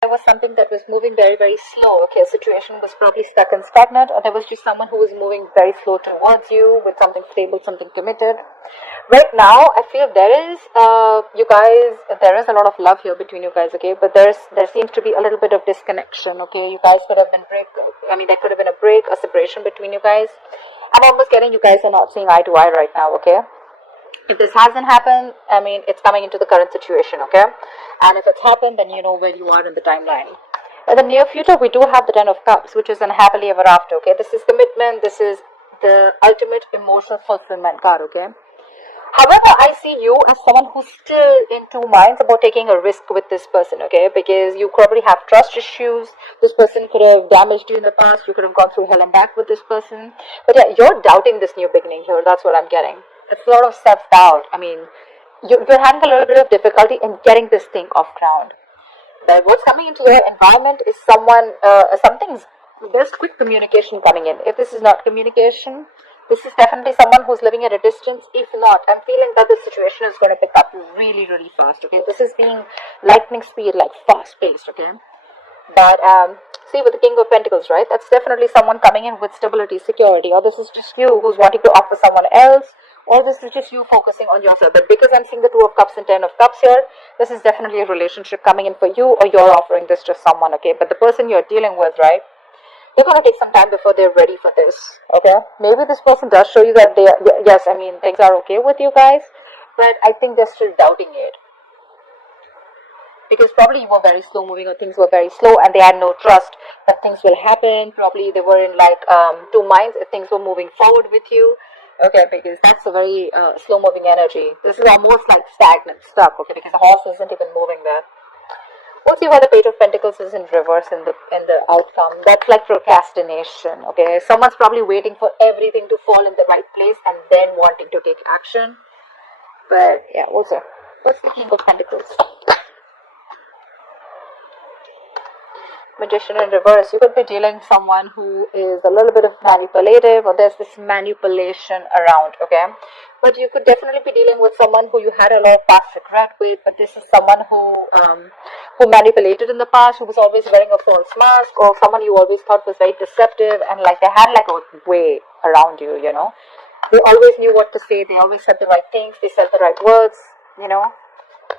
there was something that was moving very, very slow. Okay, a situation was probably stuck and stagnant, or there was just someone who was moving very slow towards you with something stable, something committed. Right now, I feel there is, you guys, there is a lot of love here between you guys, okay, but there seems to be a little bit of disconnection, okay. You guys could have been there could have been a break, a separation between you guys. I'm almost getting you guys are not seeing eye to eye right now, okay. If this hasn't happened, it's coming into the current situation, okay? And if it's happened, then you know where you are in the timeline. In the near future, we do have the Ten of Cups, which is an happily ever after, okay? This is commitment. This is the ultimate emotional fulfillment card, okay? However, I see you as someone who's still in two minds about taking a risk with this person, okay? Because you probably have trust issues. This person could have damaged you in the past. You could have gone through hell and back with this person. But yeah, you're doubting this new beginning here. That's what I'm getting. It's a lot of self-doubt. You're having a little bit of difficulty in getting this thing off ground. But what's coming into your environment is there's quick communication coming in. If this is not communication, this is definitely someone who's living at a distance. If not, I'm feeling that this situation is going to pick up really, really fast, okay? This is being lightning speed, like fast-paced, okay? But see, with the King of Pentacles, right? That's definitely someone coming in with stability, security, or this is just you who's wanting to offer someone else, or this is just you focusing on yourself. But because I'm seeing the Two of Cups and Ten of Cups here, this is definitely a relationship coming in for you, or you're offering this to someone, okay? But the person you're dealing with, right? They're going to take some time before they're ready for this, okay? Maybe this person does show you that things are okay with you guys, but I think they're still doubting it. Because probably you were very slow moving, or things were very slow, and they had no trust that things will happen. Probably they were in two minds if things were moving forward with you. Okay, because that's a very slow moving energy. This is almost like stagnant, stuck, okay, because the horse isn't even moving there. We'll see why the Page of Pentacles is in reverse in the outcome. That's like procrastination, okay? Someone's probably waiting for everything to fall in the right place and then wanting to take action. But yeah, we'll see. What's the King of Pentacles? Magician in reverse. You could be dealing with someone who is a little bit of manipulative, or there's this manipulation around, okay? But you could definitely be dealing with someone who you had a lot of past regret with, but this is someone who manipulated in the past, who was always wearing a false mask, or someone you always thought was very deceptive, and like they had like a way around you, you know? They always knew what to say, they always said the right things, they said the right words, you know?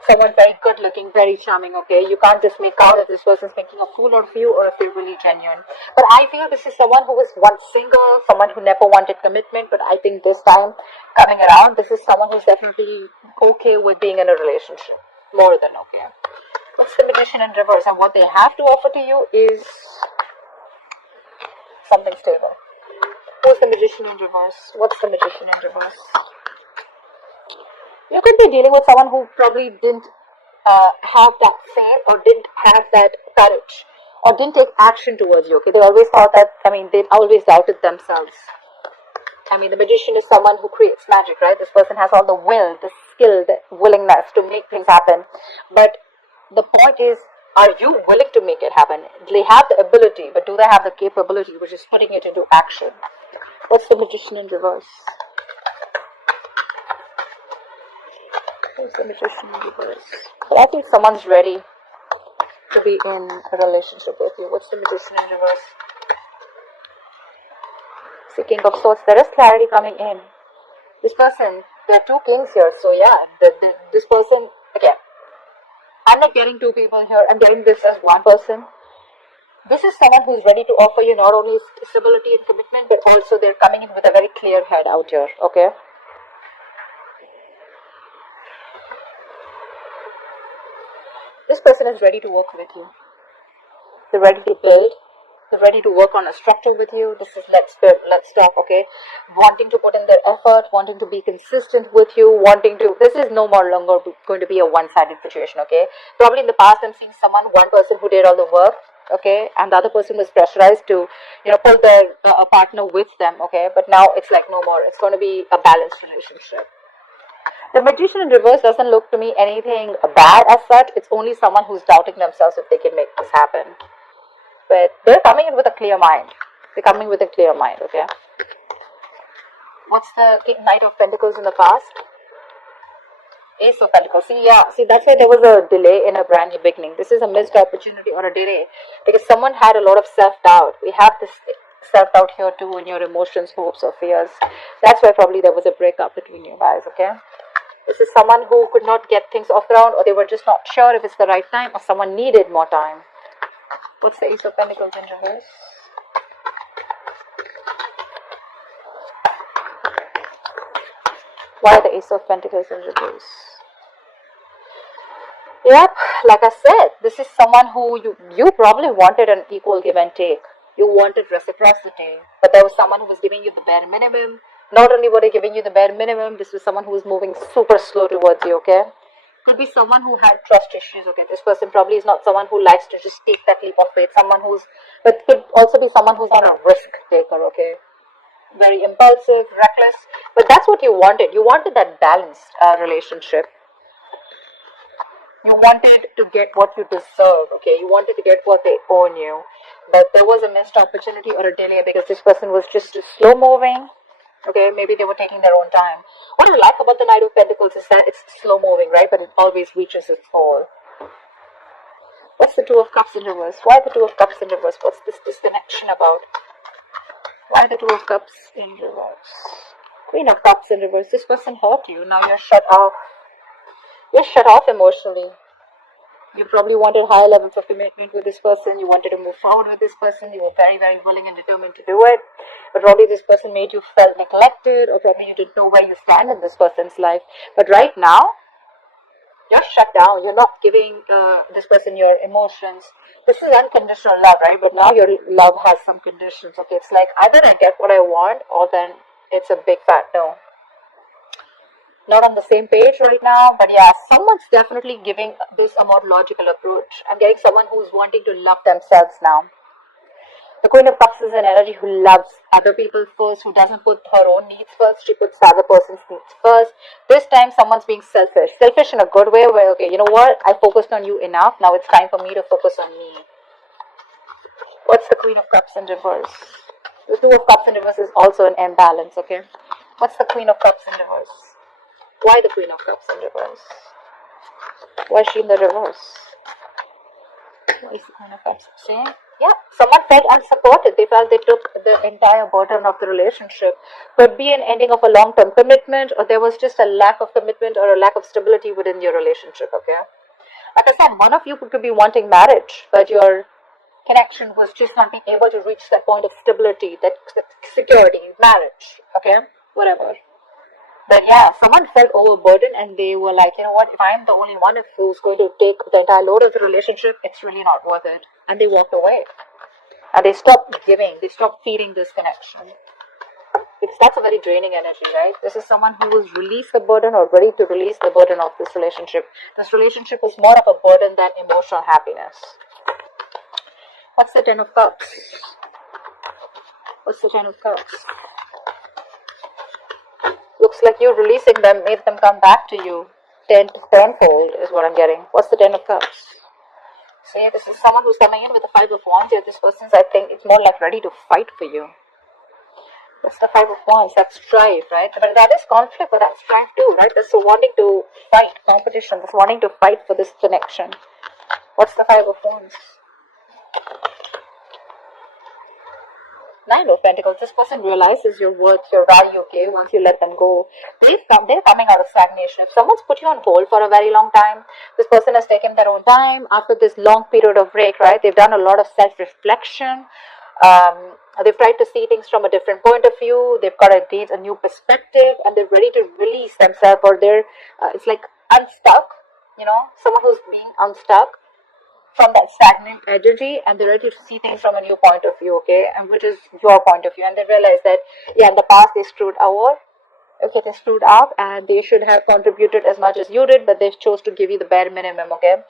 Someone very good looking, very charming, okay? You can't just make out if this person's making a fool of you or if they're really genuine. But I feel this is someone who was once single, someone who never wanted commitment, but I think this time coming around, this is someone who's definitely okay with being in a relationship. More than okay. What's the Magician in reverse? And what they have to offer to you is something stable. Who's the Magician in reverse? What's the Magician in reverse? You could be dealing with someone who probably didn't have that faith, or didn't have that courage, or didn't take action towards you, okay? They always thought that, they always doubted themselves. The Magician is someone who creates magic, right? This person has all the will, the skill, the willingness to make things happen. But the point is, are you willing to make it happen? They have the ability, but do they have the capability, which is putting it into action? What's the Magician in reverse? Who's the Magician in reverse? Well, I think someone's ready to be in a relationship with you. What's the Magician in reverse? It's the King of Swords. There is clarity coming in. This person, there are two kings here, so yeah, this person, again, I'm not getting two people here, I'm getting this as one person. This is someone who's ready to offer you not only stability and commitment, but also they're coming in with a very clear head out here, okay? This person is ready to work with you. They're ready to build. They're ready to work on a structure with you. This is let's talk, okay? Wanting to put in their effort, wanting to be consistent with you, this is no more longer going to be a one-sided situation, okay? Probably in the past, I'm seeing one person who did all the work, okay? And the other person was pressurized to, pull their partner with them, okay? But now it's like no more. It's going to be a balanced relationship. The Magician in reverse doesn't look to me anything bad as such. It's only someone who's doubting themselves if they can make this happen. But they're coming in with a clear mind. They're coming with a clear mind, okay? What's the Knight of Pentacles in the past? Ace of Pentacles. See, yeah, see, that's why there was a delay in a brand new beginning. This is a missed opportunity or a delay because someone had a lot of self-doubt. We have this self-doubt here too in your emotions, hopes, or fears. That's why probably there was a breakup between you guys, okay? This is someone who could not get things off ground, or they were just not sure if it's the right time, or someone needed more time. What's the Ace of Pentacles in reverse? Why the Ace of Pentacles in reverse? Yep, like I said, this is someone who you probably wanted an equal give and take. You wanted reciprocity, but there was someone who was giving you the bare minimum. Not only were they giving you the bare minimum, this was someone who was moving super slow towards you, okay? Could be someone who had trust issues, okay? This person probably is not someone who likes to just take that leap of faith. But could also be someone who's not a risk taker, okay? Very impulsive, reckless, but that's what you wanted. You wanted that balanced relationship. You wanted to get what you deserve, okay? You wanted to get what they own you. But there was a missed opportunity or a delay because this person was just slow moving. Okay, maybe they were taking their own time. What I like about the Knight of Pentacles is that it's slow moving, right? But it always reaches its goal. What's the Two of Cups in reverse? Why the Two of Cups in reverse? What's this disconnection about? Why the Two of Cups in reverse? Queen of Cups in reverse. This person hurt you. Now you're shut off. You're shut off emotionally. You probably wanted higher levels of commitment with this person. You wanted to move forward with this person. You were very, very willing and determined to do it. But probably this person made you feel neglected, or probably you didn't know where you stand in this person's life. But right now, you're shut down. You're not giving this person your emotions. This is unconditional love, right? But now your love has some conditions. Okay, it's like either I get what I want, or then it's a big fat no. Not on the same page right now, but yeah, someone's definitely giving this a more logical approach. I'm getting someone who's wanting to love themselves now. The Queen of Cups is an energy who loves other people first, who doesn't put her own needs first. She puts the other person's needs first. This time someone's being selfish. Selfish in a good way where, okay, you know what? I focused on you enough. Now it's time for me to focus on me. What's the Queen of Cups in reverse? The Two of Cups in reverse is also an imbalance, okay? What's the Queen of Cups in reverse? Why the Queen of Cups in reverse? Why is she in the reverse? Why is the Queen of Cups? See? Yeah, someone felt unsupported. They felt they took the entire burden of the relationship. Could be an ending of a long-term commitment, or there was just a lack of commitment or a lack of stability within your relationship, okay? Like I said, one of you could be wanting marriage, but your connection was just not being able to reach that point of stability, that security, marriage, okay? Whatever. But yeah, someone felt overburdened and they were like, you know what, if I'm the only one who's going to take the entire load of the relationship, it's really not worth it. And they walked away. And they stopped giving, they stopped feeding this connection. Because that's a very draining energy, right? This is someone who was released the burden or ready to release the burden of this relationship. This relationship was more of a burden than emotional happiness. What's the Ten of Cups? What's the Ten of Cups? Looks like you releasing them made them come back to you tenfold is what I'm getting. What's the Ten of Cups? So yeah, this is someone who's coming in with the Five of Wands here. This person's, I think, it's more like ready to fight for you. That's the Five of Wands. That's strife, right? But that is conflict, but that's strife too, right? That's wanting to fight, competition. That's wanting to fight for this connection. What's the Five of Wands? Nine of Pentacles. This person realizes your worth, your value, okay, once you let them go. They're coming out of stagnation. If someone's put you on hold for a very long time, this person has taken their own time after this long period of break, right? They've done a lot of self-reflection. They've tried to see things from a different point of view. They've got a new perspective, and they're ready to release themselves, or they're, it's like unstuck, you know, someone who's being unstuck from that stagnant energy, and they're ready to see things from a new point of view, okay, and which is your point of view, and they realize that, yeah, in the past they screwed over, okay, they screwed up, and they should have contributed as much as you did, but they chose to give you the bare minimum, okay,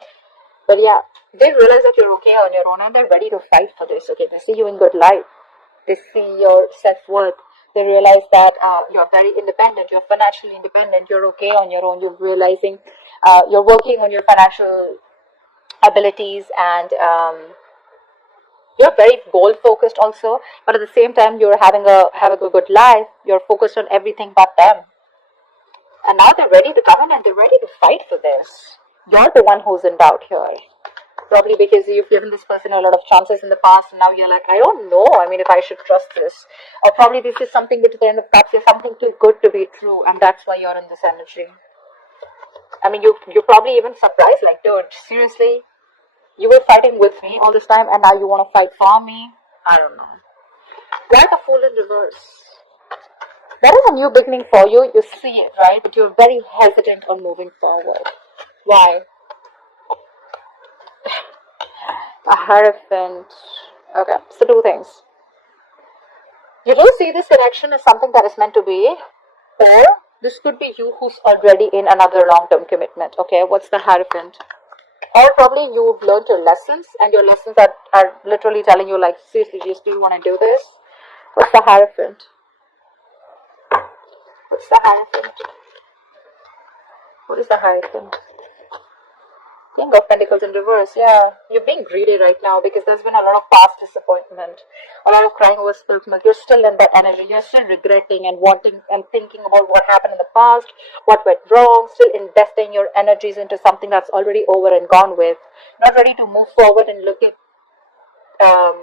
but yeah, they realize that you're okay on your own, and they're ready to fight for this, okay, they see you in good light, they see your self-worth, they realize that you're very independent, you're financially independent, you're okay on your own, you're realizing you're working on your financial abilities, and you're very goal focused also, but at the same time you're having a good life. You're focused on everything but them. And now they're ready to come in and they're ready to fight for this. You're the one who's in doubt here. Probably because you've given this person a lot of chances in the past and now you're like, I don't know, I mean, if I should trust this. Or probably this is something with the Ten of Cups, is something too good to be true, and that's why you're in this energy. I mean, you're probably even surprised, like, dude, seriously? You were fighting with me all this time and now you want to fight for me? I don't know. Why the Fool in reverse? There is a new beginning for you, you see it, right? But you're very hesitant on moving forward. Why? A Hierophant. Okay, so two things. You do see this connection as something that is meant to be, or this could be you who's already in another long-term commitment. Okay, what's the Hierophant? Or probably you've learned your lessons and your lessons are literally telling you, like, seriously, do you still want to do this? What's the Hierophant? What's the Hierophant? What is the Hierophant? King of Pentacles in reverse. Yeah, you're being greedy right now because there's been a lot of past disappointment, a lot of crying over spilled milk. You're still in that energy. You're still regretting and wanting and thinking about what happened in the past, what went wrong, still investing your energies into something that's already over and gone with. Not ready to move forward and look at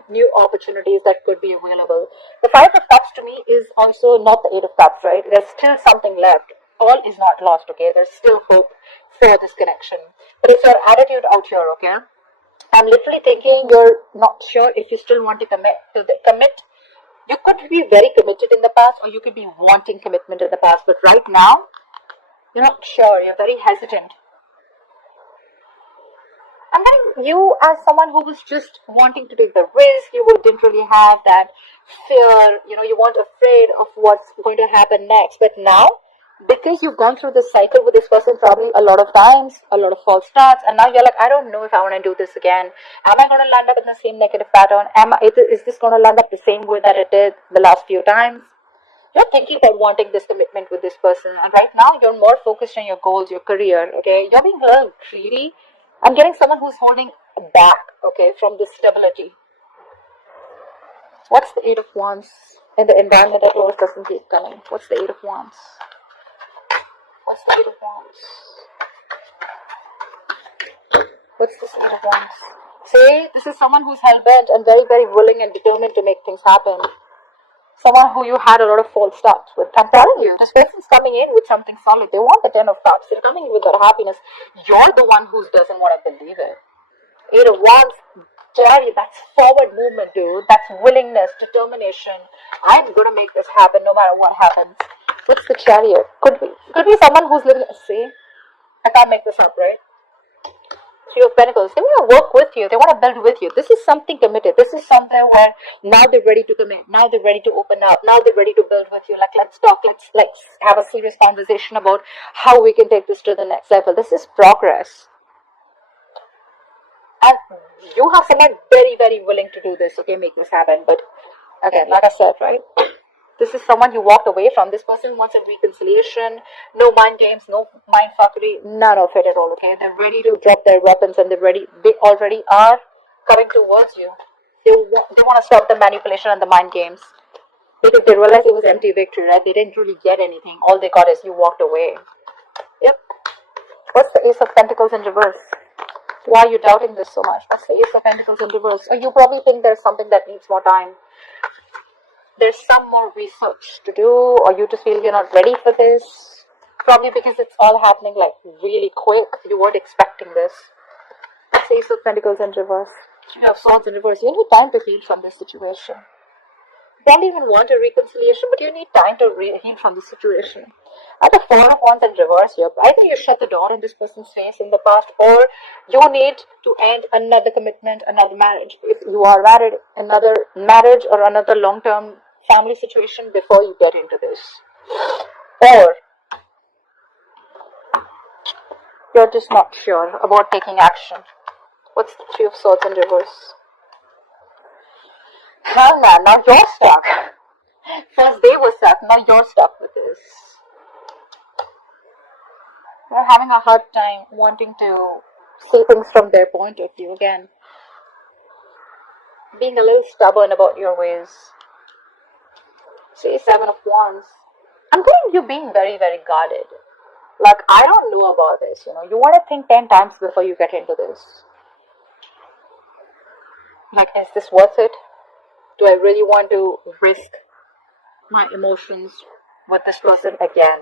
new opportunities that could be available. The Five of Cups to me is also not the Eight of Cups, right? There's still something left. All is not lost, okay? There's still hope for this connection. But it's your attitude out here, okay? I'm literally thinking you're not sure if you still want to commit. You could be very committed in the past, or you could be wanting commitment in the past. But right now, you're not sure. You're very hesitant. I'm getting you as someone who was just wanting to take the risk. You didn't really have that fear. You weren't afraid of what's going to happen next. But now, because you've gone through this cycle with this person probably a lot of times, a lot of false starts, and now you're like, I don't know if I want to do this again. Am I going to land up in the same negative pattern? Is this going to land up the same way that it did the last few times? You're thinking about wanting this commitment with this person, and right now you're more focused on your goals, your career, okay? You're being a little greedy. I'm getting someone who's holding back, okay, from this stability. What's the Eight of Wands in the environment that always doesn't keep coming? What's the Eight of Wands? What's the Eight of Wands? What's this Eight of Wands? See, this is someone who's hell-bent and very, very willing and determined to make things happen. Someone who you had a lot of false starts with. I'm telling you, this person's coming in with something solid. They want the Ten of Cups. They're coming in with their happiness. You're the one who doesn't want to believe it. Eight of Wands, Jerry, that's forward movement, dude. That's willingness, determination. I'm going to make this happen no matter what happens. What's the Chariot? Could be someone who's living. See, I can't make this up, right? Three of Pentacles. They want to work with you. They want to build with you. This is something committed. This is something where now they're ready to commit. Now they're ready to open up. Now they're ready to build with you. Like, let's talk. Let's have a serious conversation about how we can take this to the next level. This is progress. And you have someone very, very willing to do this. Okay, make this happen. But again, like I said, right? This is someone you walked away from. This person wants a reconciliation. No mind games, no mind fuckery, none of it at all, okay? They're ready to drop their weapons and they already are coming towards you. They want to stop the manipulation and the mind games. Because they realized it was empty victory, right? They didn't really get anything. All they got is you walked away. Yep. What's the Ace of Pentacles in reverse? Why are you doubting this so much? What's the Ace of Pentacles in reverse? Or you probably think there's something that needs more time. There's some more research to do, or you just feel you're not ready for this. Probably because it's all happening like really quick. You weren't expecting this. Ace of Pentacles in reverse. You have Swords in reverse. You need time to heal from this situation. You don't even want a reconciliation, but you need time to heal from this situation. And the Four of Wands in reverse here. Either you shut the door in this person's face in the past, or you need to end another commitment, another marriage. If you are married, another marriage or another long-term family situation before you get into this. Or you're just not sure about taking action. What's the Three of Swords in reverse? Hell man, now you're stuck. First they were stuck, now you're stuck with this. You're having a hard time wanting to see things from their point of view again. Being a little stubborn about your ways. See, Seven of Wands. I'm getting you being very, very guarded. Like, I don't know about this, you know. You want to think 10 times before you get into this. Like, is this worth it? Do I really want to risk my emotions with this person again?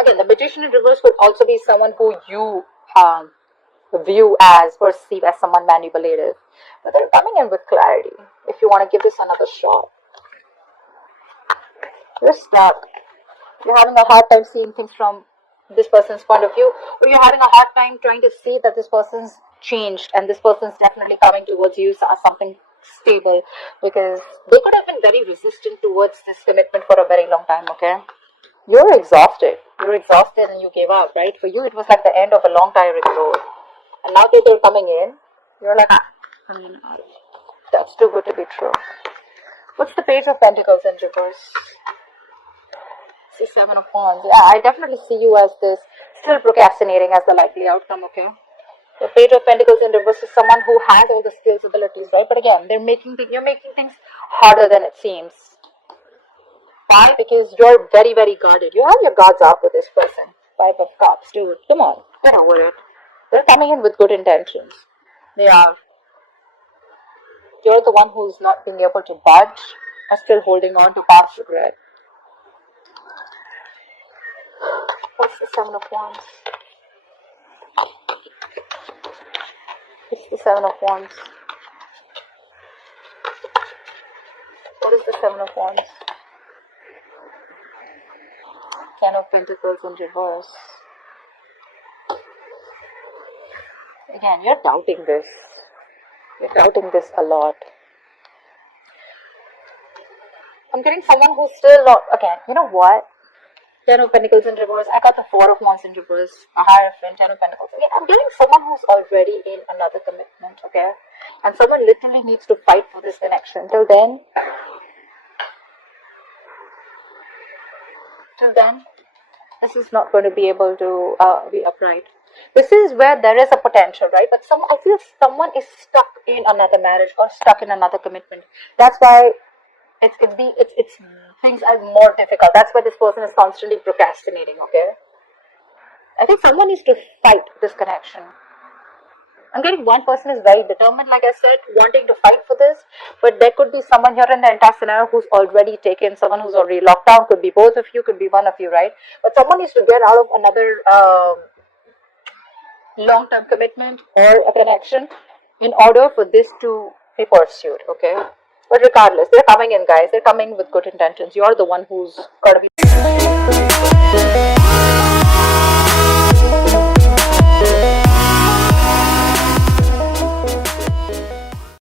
Again, the Magician in reverse could also be someone who you perceive as someone manipulative. But they're coming in with clarity. If you want to give this another shot. You're stuck. You're having a hard time seeing things from this person's point of view, or you're having a hard time trying to see that this person's changed and this person's definitely coming towards you as something stable, because they could have been very resistant towards this commitment for a very long time. Okay, you're exhausted and you gave up, right? For you it was like the end of a long tiring road, and now that they're coming in, you're like, I mean, that's too good to be true. What's the Page of Pentacles in reverse? See, Seven of Wands. Yeah, I definitely see you as this, still procrastinating as the likely outcome, okay? The Page of Pentacles in reverse is someone who has all the skills, abilities, right? But again, you're making things harder than it seems. Why? Because you're very, very guarded. You have your guards up with this person. Five of Cups, dude. Come on, get over it. They're coming in with good intentions. They are. You're the one who's not being able to budge or still holding on to past regret. What's the Seven of Wands? It's the Seven of Wands. What is the Seven of Wands? Ten of Pentacles in reverse. Again, you're doubting this. You're doubting this a lot. I'm getting someone who's still not... Again, you know what? Ten of Pentacles in reverse. I got the Four of Wands in reverse. A Hierophant, Ten of Pentacles. Again, I'm getting someone who's already in another commitment, okay? And someone literally needs to fight for this connection. Till then, this is not going to be able to be upright. This is where there is a potential, right? But I feel someone is stuck in another marriage or stuck in another commitment. That's why it's things are more difficult. That's why this person is constantly procrastinating, okay? I think someone needs to fight this connection. I'm getting one person is very determined, like I said, wanting to fight for this, but there could be someone here in the entire scenario who's already taken, someone who's already locked down. Could be both of you, could be one of you, right? But someone needs to get out of another long-term commitment or a connection in order for this to be pursued, okay? But regardless, they're coming in, guys. They're coming with good intentions. You're the one who's got to be...